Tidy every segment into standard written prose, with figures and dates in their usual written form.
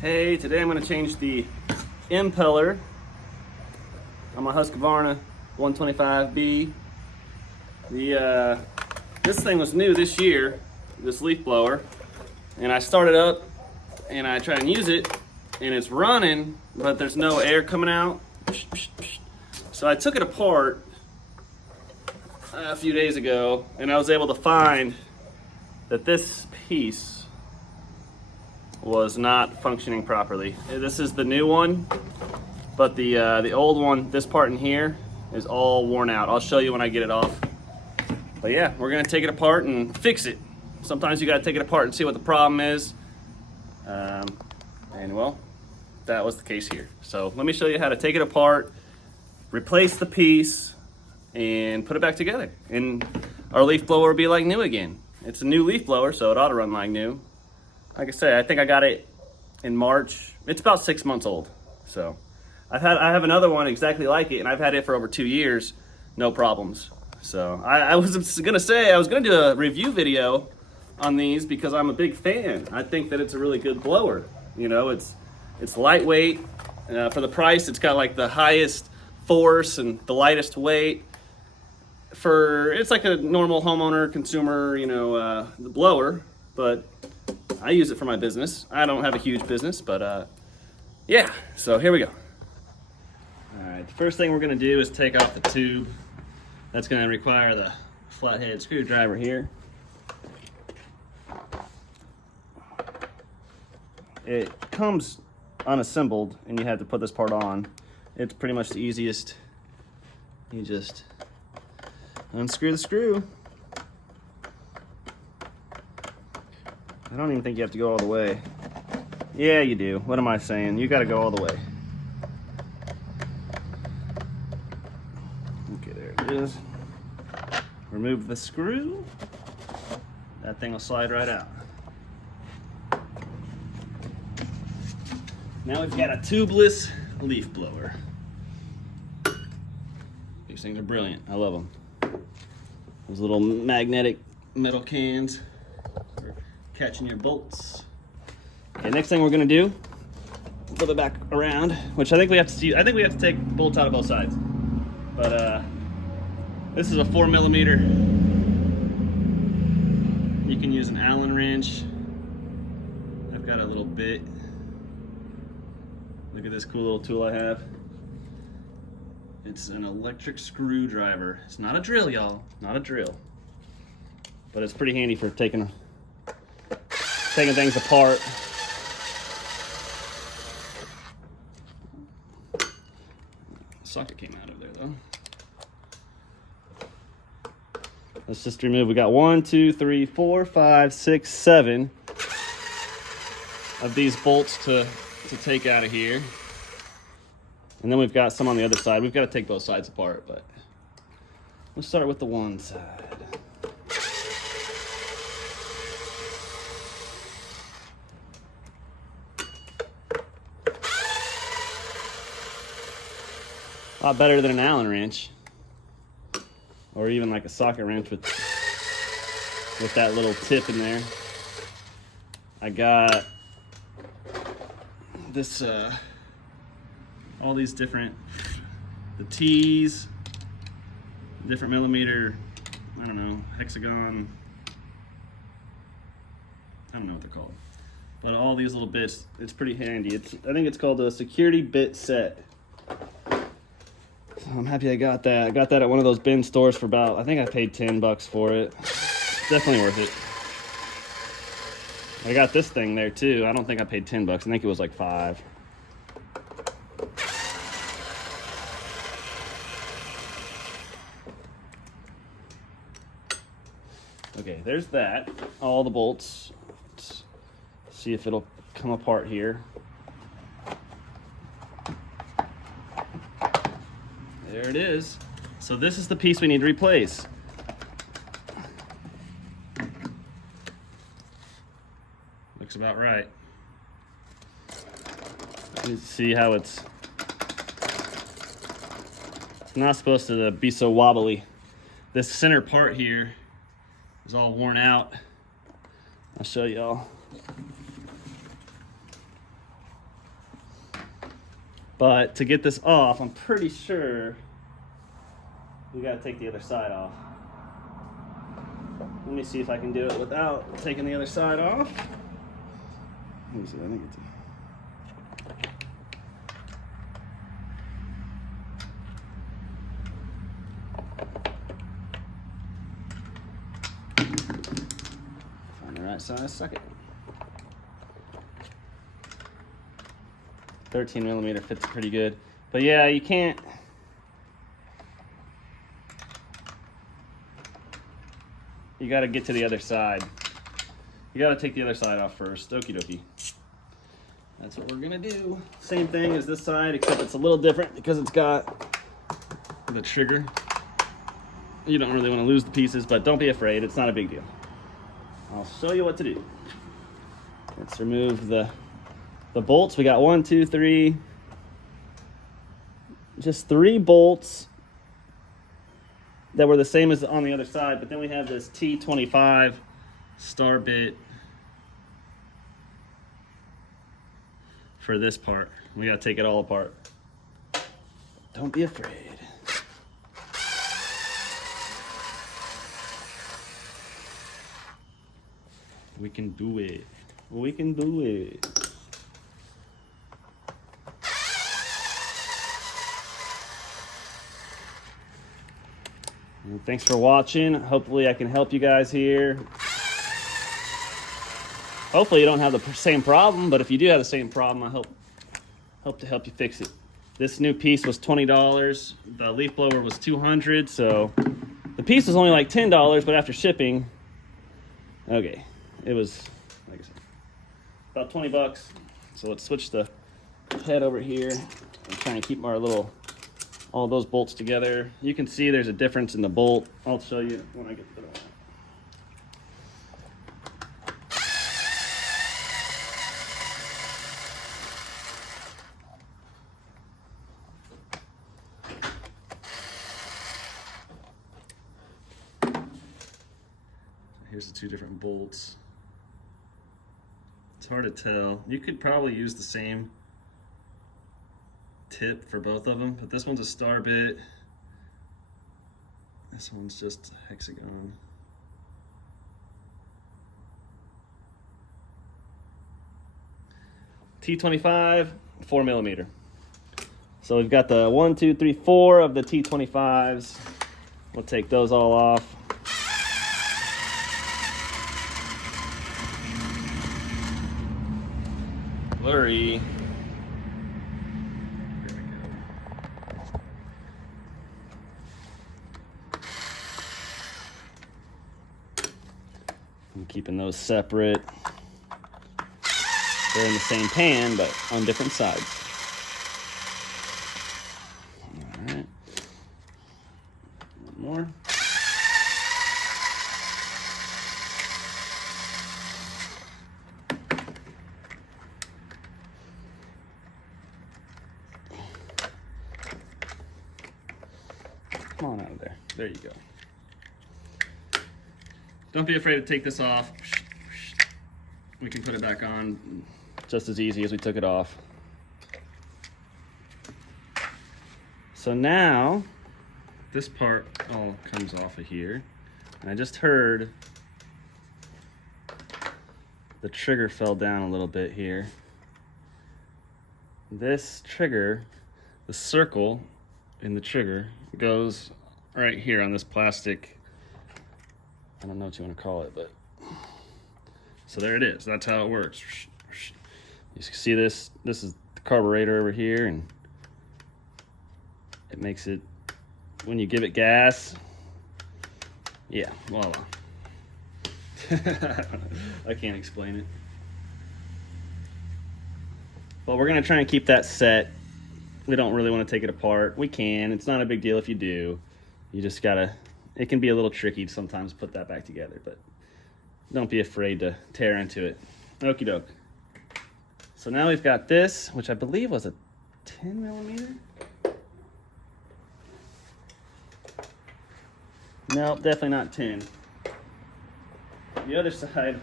Hey, today I'm going to change the impeller on my Husqvarna 125B. This thing was new this year, this leaf blower, and I started up and I try and use it and it's running, but there's no air coming out. So I took it apart a few days ago and I was able to find that this piece was not functioning properly. This is the new one, but the old one, this part in here, is all worn out. I'll show you when I get it off. But yeah, we're gonna take it apart and fix it. Sometimes you gotta take it apart and see what the problem is. And well, that was the case here. So let me show you how to take it apart, replace the piece, and put it back together. And our leaf blower will be like new again. It's a new leaf blower, so it ought to run like new. Like I say, I think I got it in March. It's about 6 months old. So I have another one exactly like it, and I've had it for over 2 years, no problems. So I was gonna say I was gonna do a review video on these because I'm a big fan. I think that it's a really good blower. You know, it's lightweight for the price. It's got like the highest force and the lightest weight. It's like a normal homeowner consumer, the blower, but I use it for my business. I don't have a huge business, but yeah, so here we go. All right, the first thing we're gonna do is take off the tube. That's gonna require the flathead screwdriver here. It comes unassembled and you have to put this part on. It's pretty much the easiest. You just unscrew the screw. I don't even think you have to go all the way. Yeah, you do. What am I saying? You gotta go all the way. Okay, there it is. Remove the screw. That thing will slide right out. Now we've got a tubeless leaf blower. These things are brilliant. I love them. Those little magnetic metal cans. Catching your bolts. Okay, next thing we're gonna do, flip it back around, which I think we have to take bolts out of both sides. But this is a 4mm. You can use an Allen wrench. I've got a little bit. Look at this cool little tool I have. It's an electric screwdriver. It's not a drill, y'all. Not a drill. But it's pretty handy for taking things apart. Socket came out of there though. Let's just remove. We got 1, 2, 3, 4, 5, 6, 7 of these bolts to take out of here. And then we've got some on the other side. We've got to take both sides apart, but let's start with the one side. A lot better than an Allen wrench, or even like a socket wrench with that little tip in there. I got this, all these different, the T's, different millimeter, I don't know, hexagon, I don't know what they're called, but all these little bits, it's pretty handy. I think it's called a security bit set. I'm happy I got that. I got that at one of those bin stores for about, I think I paid $10 for it. Definitely worth it. I got this thing there too. I don't think I paid $10. I think it was like $5. Okay, there's that. All the bolts. Let's see if it'll come apart here. There it is. So this is the piece we need to replace. Looks about right. You see how it's not supposed to be so wobbly. This center part here is all worn out. I'll show y'all. But to get this off, I'm pretty sure we gotta take the other side off. Let me see if I can do it without taking the other side off. Let me see, I think it's... Find the right size, suck it. 13 millimeter fits pretty good. But yeah, you can't... You gotta get to the other side. You gotta take the other side off first. Okie dokie. That's what we're gonna do. Same thing as this side, except it's a little different because it's got the trigger. You don't really want to lose the pieces, but don't be afraid. It's not a big deal. I'll show you what to do. Let's remove the bolts. We got 1, 2, 3. Just 3 bolts that were the same as on the other side, but then we have this T25 star bit for this part. We gotta take it all apart. Don't be afraid. We can do it. We can do it. And thanks for watching. Hopefully I can help you guys here. Hopefully you don't have the same problem, but if you do have the same problem, I hope to help you fix it. This new piece was $20. The leaf blower was $200, so the piece was only like $10, but after shipping, okay, it was, like I said, about 20 bucks. So let's switch the head over here and try and keep our all those bolts together. You can see there's a difference in the bolt. I'll show you when I get to the one. Here's the 2 different bolts. It's hard to tell. You could probably use the same tip for both of them, but this one's a star bit. This one's just a hexagon. T25, 4 millimeter. So we've got the 1, 2, 3, 4 of the T25s. We'll take those all off. Blurry. I'm keeping those separate. They're in the same pan, but on different sides. All right. One more. Come on out of there. There you go. Don't be afraid to take this off. We can put it back on just as easy as we took it off. So now, this part all comes off of here. And I just heard the trigger fell down a little bit here. This trigger, the circle in the trigger, goes right here on this plastic. I don't know what you want to call it, but so there it is. That's how it works. You see this? This is the carburetor over here, and it makes it, when you give it gas, yeah, voila. I can't explain it. But we're gonna try and keep that set. We don't really want to take it apart. We can. It's not a big deal if you do. You just gotta, it can be a little tricky to sometimes put that back together, but don't be afraid to tear into it. Okie doke. So now we've got this, which I believe was a 10 millimeter. No, definitely not 10. The other side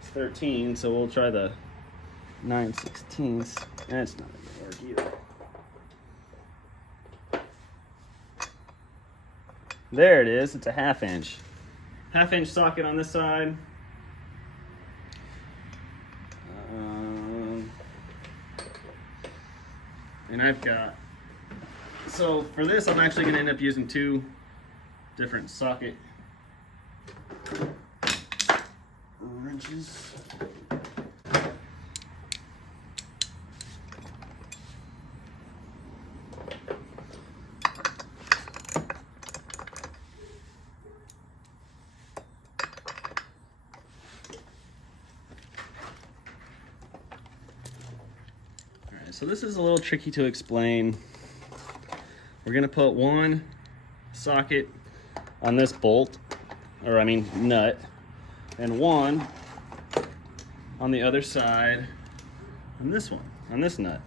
is 13, so we'll try the 9/16. That's not gonna work either. There it is. It's a 1/2 inch. 1/2 inch socket on this side. And I've got, so for this I'm actually going to end up using 2 different socket wrenches. So this is a little tricky to explain. We're gonna put 1 socket on this bolt, or I mean nut, and 1 on the other side on this one, on this nut.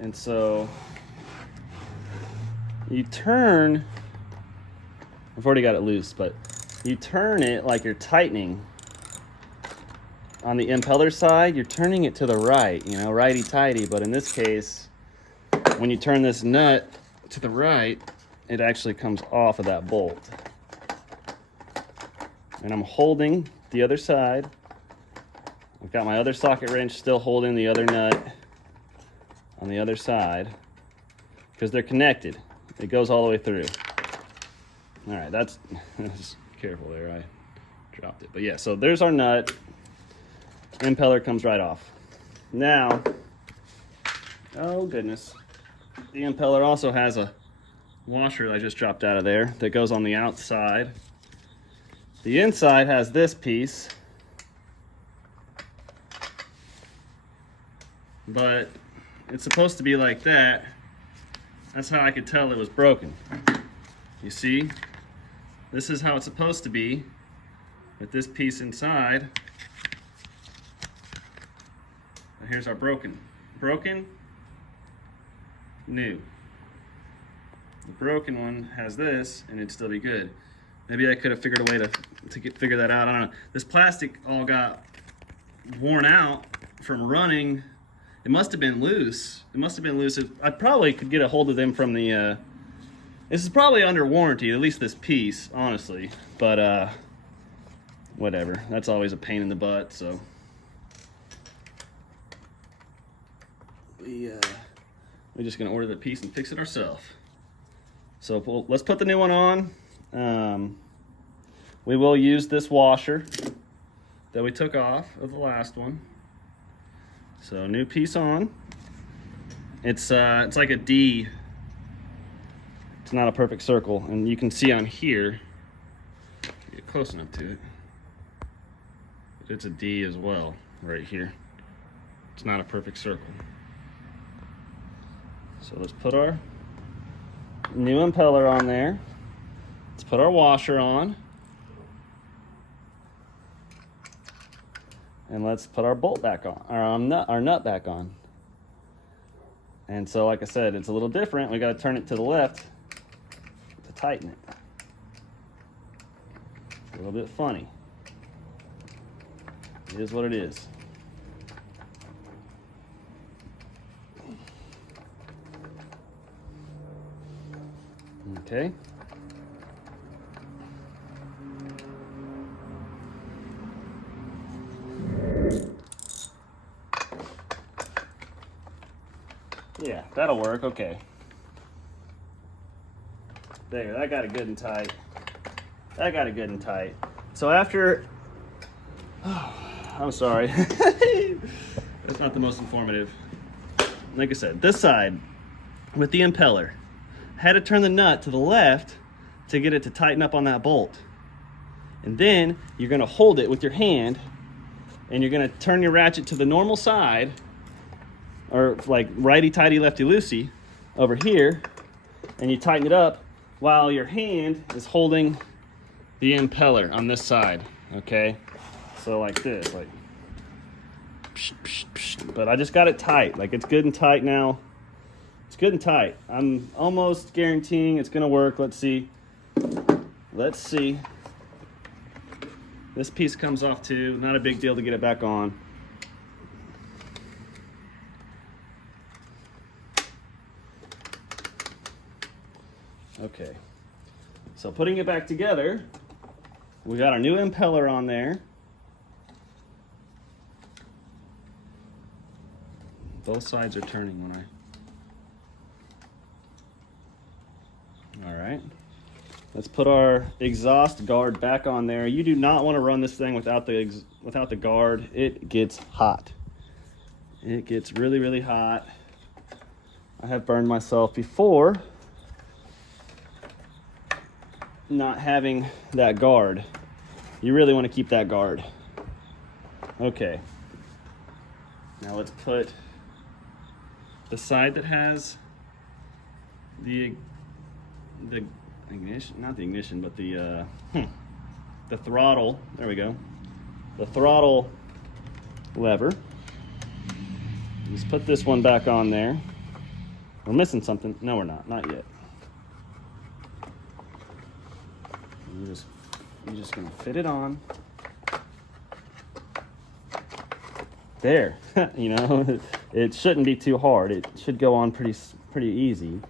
And so you turn, I've already got it loose, but you turn it like you're tightening. On the impeller side, you're turning it to the right, you know, righty-tighty, but in this case, when you turn this nut to the right, it actually comes off of that bolt. And I'm holding the other side. I've got my other socket wrench still holding the other nut on the other side, because they're connected. It goes all the way through. All right, that's careful there, I dropped it. But yeah, so there's our nut. Impeller comes right off. Now, oh goodness, the impeller also has a washer that I just dropped out of there that goes on the outside. The inside has this piece, but it's supposed to be like that. That's how I could tell it was broken. You see, this is how it's supposed to be with this piece inside. Here's our broken, new. The broken one has this, and it'd still be good. Maybe I could have figured a way to figure that out. I don't know. This plastic all got worn out from running. It must have been loose. I probably could get a hold of them from the. This is probably under warranty, at least this piece, honestly. But whatever. That's always a pain in the butt. So. We're just gonna order the piece and fix it ourselves. So let's put the new one on. We will use this washer that we took off of the last one. So new piece on. It's like a D. It's not a perfect circle, and you can see on here. Get close enough to it. But it's a D as well, right here. It's not a perfect circle. So let's put our new impeller on there. Let's put our washer on. And let's put our bolt back on, our nut back on. And so, like I said, it's a little different. We got to turn it to the left to tighten it. A little bit funny. It is what it is. Okay. Yeah, that'll work. Okay. There, that got it good and tight. So after, oh, I'm sorry. That's not the most informative. Like I said, this side with the impeller, had to turn the nut to the left to get it to tighten up on that bolt. And then you're gonna hold it with your hand, and you're gonna turn your ratchet to the normal side, or like righty-tighty, lefty-loosey over here, and you tighten it up while your hand is holding the impeller on this side, okay? So like this, like, psh, psh, psh. But I just got it tight, like it's good and tight now. It's good and tight. I'm almost guaranteeing it's gonna work. Let's see. This piece comes off too. Not a big deal to get it back on. Okay, so putting it back together, we got our new impeller on there. Both sides are turning when I... All right. Let's put our exhaust guard back on there. You do not want to run this thing without the guard. It gets hot. It gets really, really hot. I have burned myself before not having that guard. You really want to keep that guard. Okay. Now let's put the side that has the ignition, not the ignition, but the throttle. There we go. The throttle lever. Just put this one back on there. We're missing something. No, we're not. Not yet. You're just gonna fit it on. There. You know, it shouldn't be too hard. It should go on pretty easy.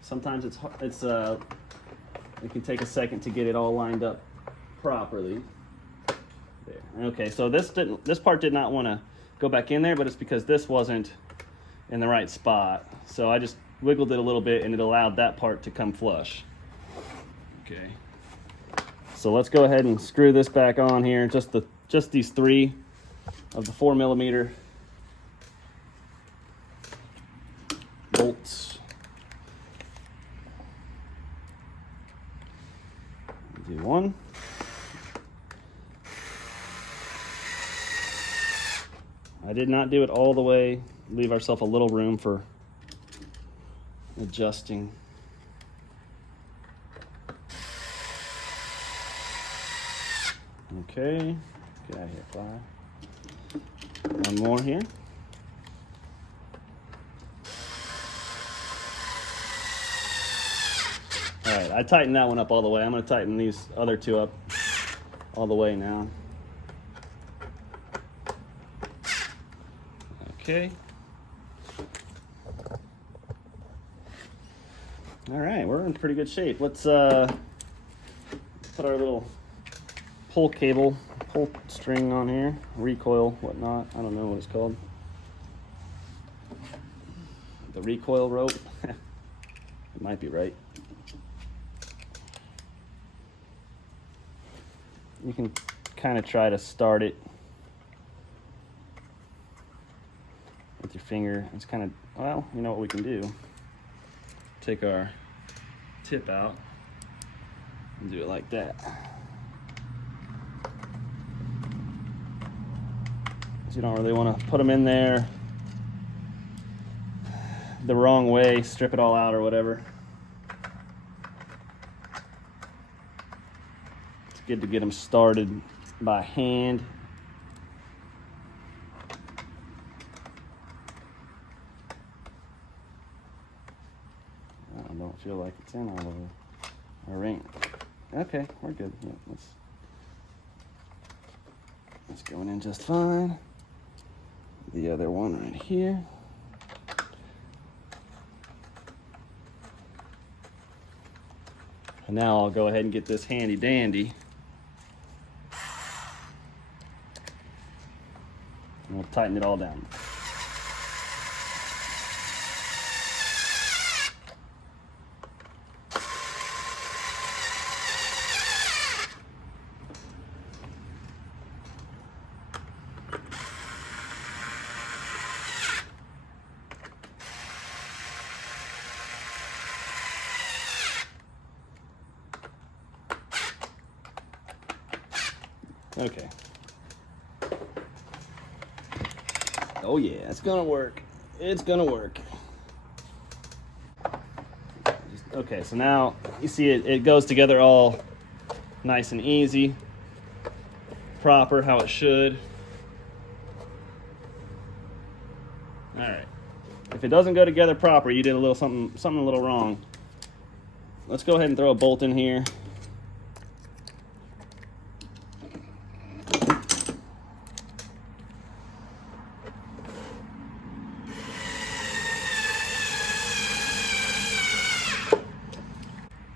Sometimes it can take a second to get it all lined up properly. There. Okay, so this part did not want to go back in there, but it's because this wasn't in the right spot. So I just wiggled it a little bit and it allowed that part to come flush. Okay. So let's go ahead and screw this back on here. Just these 3 of the 4mm bolts. Do one. I did not do it all the way. Leave ourselves a little room for adjusting. Okay, get out of here, fly. One more here. All right, I tightened that one up all the way. I'm going to tighten these other 2 up all the way now. Okay. All right, we're in pretty good shape. Let's put our little pull string on here, recoil, whatnot. I don't know what it's called. The recoil rope. It might be right. You can kind of try to start it with your finger. It's kind of, well, you know what we can do? Take our tip out and do it like that. So you don't really want to put them in there the wrong way, strip it all out or whatever. It's good to get them started by hand. I don't feel like it's in all over our ring. Okay, we're good. Yeah, it's going in just fine. The other one right here. And now I'll go ahead and get this handy dandy. And we'll tighten it all down. Okay. Oh yeah, it's gonna work. It's gonna work. Okay, so now you see it goes together all nice and easy, proper, how it should. All right. If it doesn't go together proper, you did a little something a little wrong. Let's go ahead and throw a bolt in here.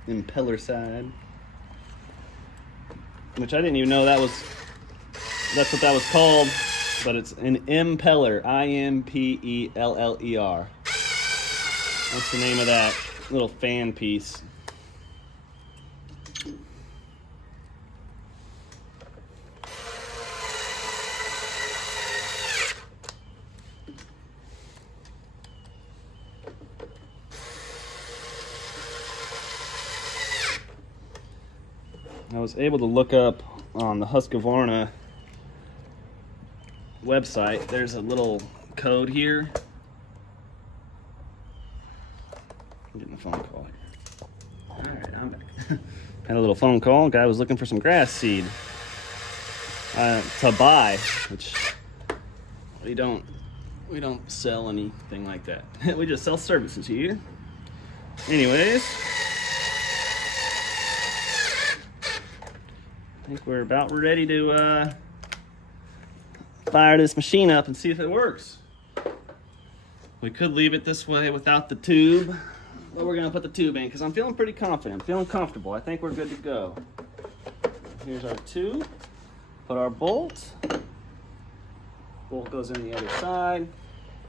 impeller side, which I didn't even know that's what that was called, but it's an impeller, I-M-P-E-L-L-E-R. That's the name of that little fan piece. I was able to look up on the Husqvarna website. There's a little code here. I'm getting a phone call here. All right, I'm back. Had a little phone call. Guy was looking for some grass seed to buy, which we don't sell anything like that. We just sell services here. Anyways, I think we're about ready to fire this machine up and see if it works. We could leave it this way without the tube, but we're gonna put the tube in because I'm feeling pretty confident. I'm feeling comfortable. I think we're good to go. Here's our tube. Put our bolt. Bolt goes in the other side,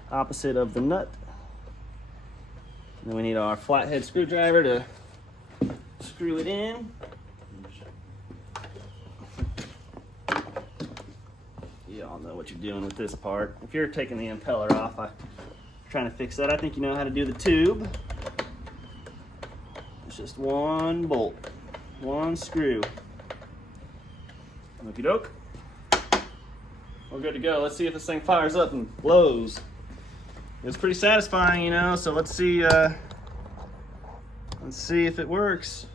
opposite of the nut. And then we need our flathead screwdriver to screw it in. You all know what you're doing with this part. If you're taking the impeller off, I'm trying to fix that. I think you know how to do the tube. It's just one bolt, one screw. Okie doke. We're good to go. Let's see if this thing fires up and blows. It's pretty satisfying, you know, so let's see if it works.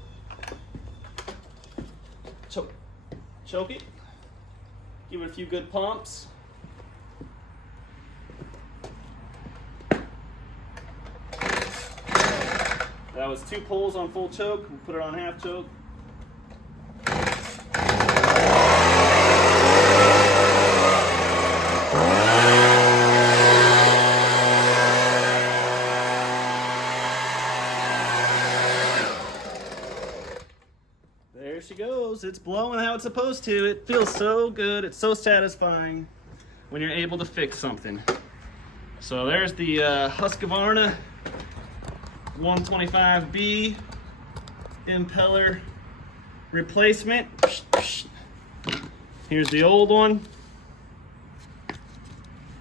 Choke it. Give it a few good pumps. That was 2 pulls on full choke. We'll put it on half choke. There she goes. It's blowing how it's supposed to. It feels so good. It's so satisfying when you're able to fix something. So there's the Husqvarna 125B impeller replacement. Here's the old one.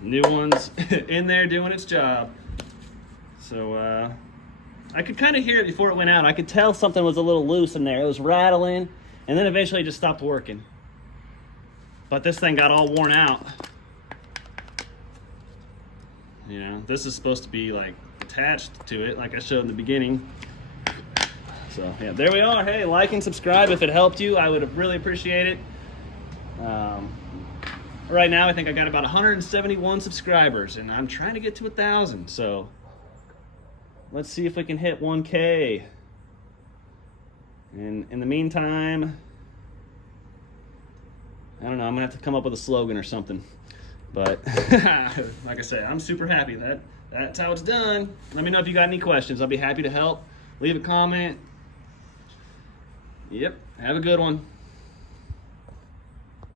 New one's in there doing its job. So I could kind of hear it before it went out. I could tell something was a little loose in there. It was rattling, and then eventually it just stopped working. But this thing got all worn out. You know, this is supposed to be like attached to it, like I showed in the beginning. So yeah, there we are. Hey, like and subscribe if it helped you. I would really appreciate it. Right now, I think I got about 171 subscribers, and I'm trying to get to 1,000. So let's see if we can hit 1K. And in the meantime, I don't know, I'm gonna have to come up with a slogan or something. But like I said, I'm super happy that's how it's done. Let me know if you got any questions. I'll be happy to help. Leave a comment. Yep, have a good one.